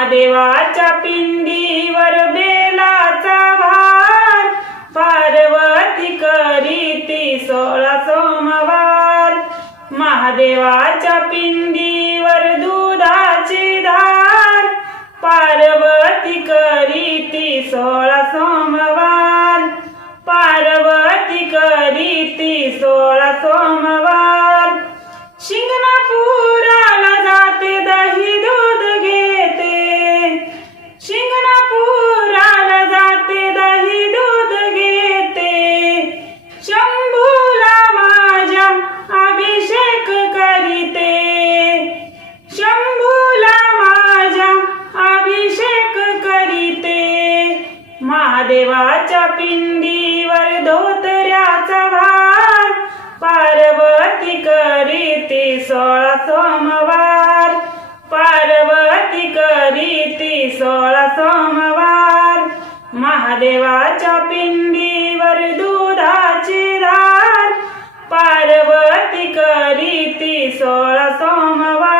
महादेवाच्या पिंडीवर बेलाचा भार पार्वती करीती सोळा सोमवार. महादेवाच्या पिंडीवर दुधाची धार पार्वती करीती सोळा सोमवार. पार्वती करीती सोळा सोमवार. शिंगणापूर महादेवाच्या पिंडीवर धोतऱ्याचा भार पार्वती करीती सोळा सोमवार. पार्वती करीती सोळा सोमवार. महादेवाच्या पिंडीवर दुधाची धार पार्वती करीती सोळा सोमवार.